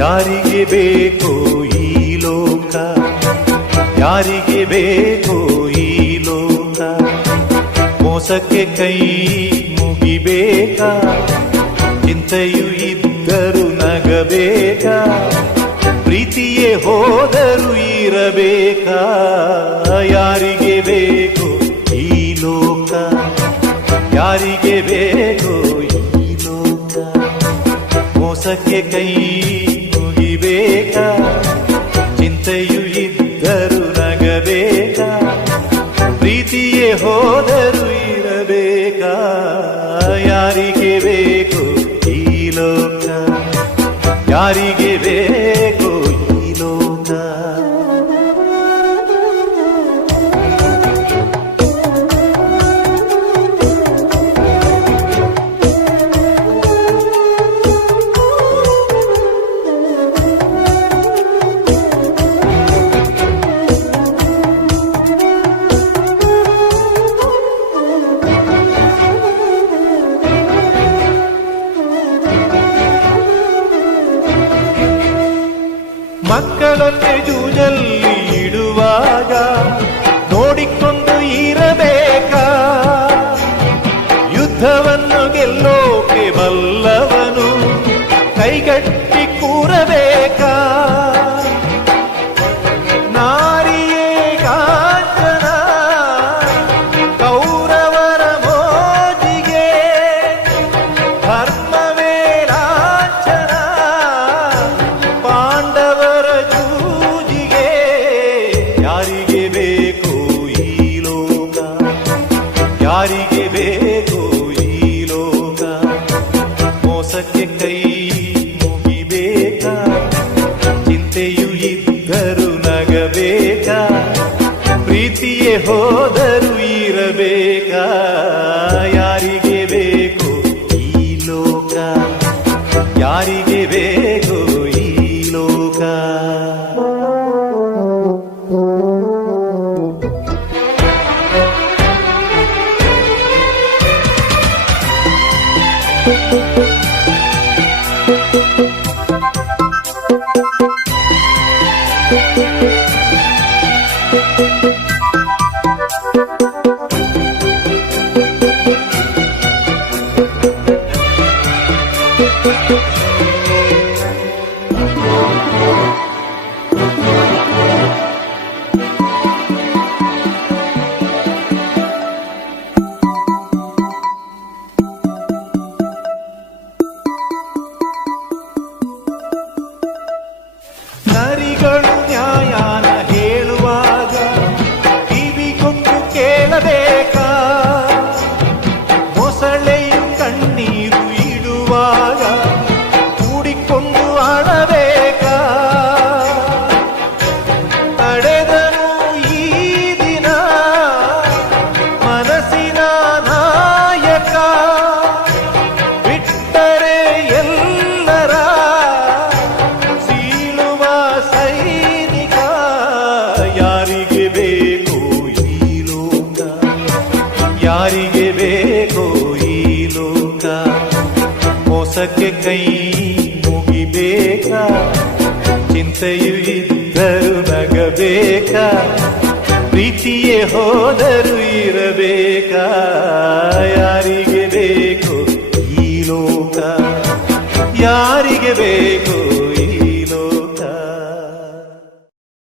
ಯಾರಿಗೆ ಬೇಕೋ ಈ ಲೋಕ, ಯಾರಿಗೆ ಬೇಕೋ ಈ ಲೋಕ, ಮೋಸಕ್ಕೆ ಕೈ ಮುಗಿಬೇಕಾ, ಚಿಂತೆಯು ಇದ್ದರು ನಗಬೇಕಾ, ಪ್ರೀತಿಯೇ ಹೋದರು ಇರಬೇಕಾ. ಯಾರಿಗೆ ಬೇಕೋ ಈ ಲೋಕ, ಯಾರಿಗೆ ಬೇಕೋ ಈ ಲೋಕ, ಮೋಸಕ್ಕೆ ಕೈ ಮುಗಿಬೇಕಾ, ಚಿಂತೆಯು ಇದ್ದರು ನಗಬೇಕಾ, ಪ್ರೀತಿಯೇ ಹೋದರು ಇರಬೇಕಾ. ಯಾರಿಗೆ ಬೇಕು ಈ ಲೋಕ, ಯಾರಿಗೆ ಬೇಕು ಈ ಲೋಕ. ಮಕ್ಕಳನ್ನೇ ಜೂಜಲ್ಲಿ ಇಡುವಾಗ ನೋಡಿಕೊಂಡು ಇರಬೇಕಾ, ಯುದ್ಧವನ್ನು ಗೆಲ್ಲೋಕೆ ಬಲ್ಲವನು ಕೈಗಟ್ಟಿ ಕೂರಬೇಕಾ. ನಾರಿಯೇ ಕಾಂಚನ ಕೌರವರ ಮೋಜಿಗೆ, ಧರ್ಮವೇ ಲಾಂಛನ ಪಾಂಡವರ ಜೂಜಿಗೆ. ಯಾರಿಗೆ ಬೇಕು ಈ ಲೋಕ, ಯಾರಿಗೆ ಬೇಕು ಈ ಲೋಕ, ಮೋಸಕ್ಕೆ ಕೈ ಮುಗಿಬೇಕಾ, ಚಿಂತೆಯು ಇದ್ದರು ನಗಬೇಕಾ, ಪ್ರೀತಿಯೇ ಹೋದರು ಇರಬೇಕಾ. ಯಾರಿಗೆ ಬೇಕು ಈ ಲೋಕ, ಯಾರಿಗೆ ಬೇಕು ಈ ಲೋಕ. ನರಿಗಳು ನ್ಯಾಯನ ಹೇಳುವಾಗ ಕಿವಿಗೊಂಡು ಕೇಳಬೇಕಾ, ಮೊಸಳೆಯು ಕಣ್ಣೀರು ಇಡುವಾಗ ಕೂಡಿಕೊಂಡು ಅಳಬೇಕಾ. ತಡೆದನು ಈ ದಿನ ಮನಸ್ಸಿನ ನಾಯಕ, ಬಿಟ್ಟರೆ ಎಲ್ಲರ ಸೀಳುವ ಸೈನಿಕ. ಯಾರಿಗೆ ಬೇಕು ಈ ಲೋಕ, ಯಾರಿಗೆ ಬೇಕು ಈ ಲೋಕ, ಮೋಸಕ್ಕೆ ಕೈ ಮುಗಿಬೇಕಾ, ಚಿಂತೆಯು ಇದ್ದರು ನಗಬೇಕಾ, ಪ್ರೀತಿಯೇ ಹೋದರು ಇರಬೇಕಾ. ಯಾರಿಗೆ